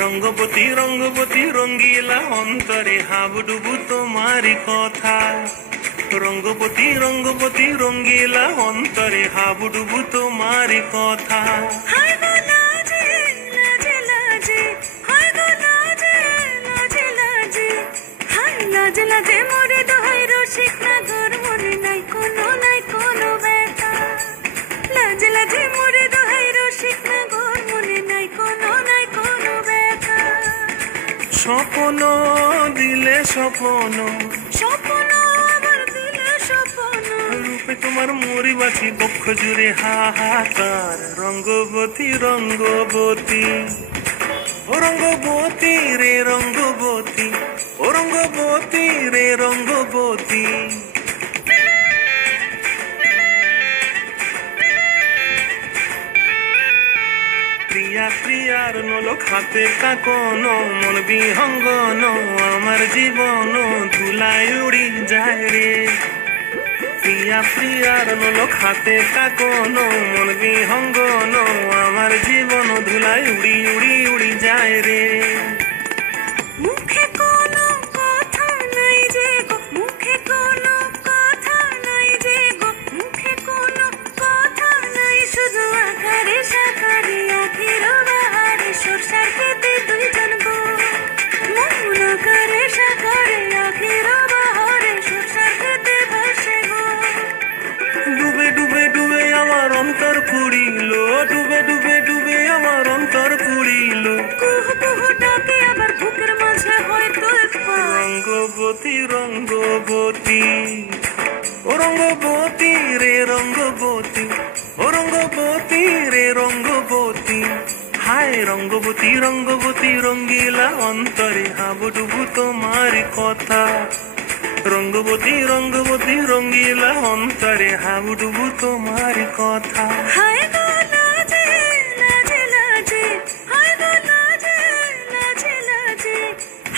রঙ্গবতী রঙ্গবতী রঙ্গিলা অন্তরে হাবুডুবু তোমারি কথা। রঙ্গবতী রঙ্গবতী রঙ্গিলা অন্তরে হাবুডুবু তোমারি কথা। লাজে লাজে মোরে দোহাই রসিক নাগর মনে নাই কোনো ব্যথা। লাজে লাজে মোরে দোহাই রসিক নাগর মনে নাই কোনো ব্যথা। স্বপ্ন দিলে স্বপ্ন স্বপ্ন আবার দিলে স্বপ্ন রূপে তোমার মরি বাঁচি বক্ষ জুড়ে হাহাকার। রঙ্গবতী রঙ্গবতী ও রঙ্গবতী রে রঙ্গবতী, ও রঙ্গবতী রে রঙ্গবতী। প্রিয়া প্রিয়ার নলক হাতে কাকন মন বিহঙ্গন আমার জীবন ধুলায় উড়ি যায় রে। প্রিয়া প্রিয়ার নলক হাতে কাকন মন বিহঙ্গন আমার জীবন ধুলায় উড়ি উড়ি উড়ি যায় রে। মুখে কোনো কথা নাই যে গো, মুখে কোনো কথা নাই যে গো, মুখে কোনো কথা নাই শুধু আকারে সাকারে আখির বাহারে সরষার খেতে দুইজন গো। মন আকারে সাকারে আখির বাহারে সরষার খেতে ভাসে গো। ডুবে ডুবে ডুবে আমার অন্তর পুড়িল, ডুবে ডুবে ডুবে আমার অন্তর পুড়িল। কুহু কুহু ডাকে আবার বুকের মাঝে হয়তো রঙ্গবতী রঙ্গবতী ও রঙ্গবতী রে রঙ্গবতী, ও রঙ্গবতী রে রঙ্গবতী। হায় রঙ্গবতী রঙ্গবতী রঙ্গিলা অন্তরে হাবুডুবু তোমার কথা। রঙ্গবতী রঙ্গবতী রঙ্গিলা অন্তরে হাবুডুবু তোমার কথা। হায় গো লাজে লাজে লাজে, হায় গো লাজে লাজে লাজে,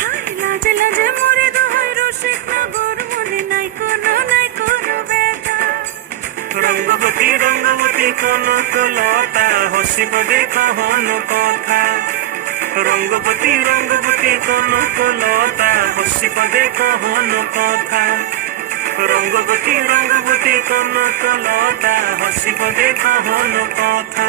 হায় লাজে লাজে মোরে দোহাই রসিক নগর মনে নাই কোনো ব্যথা। রঙ্গবতী রঙ্গবতী কনকলতা হসিব দেখা হন কথা। রঙ্গবতী রঙ্গবতী কনকলতা হসিব দেখা হন কথা। রঙ্গবতী রঙ্গবতী কনকলতা হসিব দেখা হন কথা।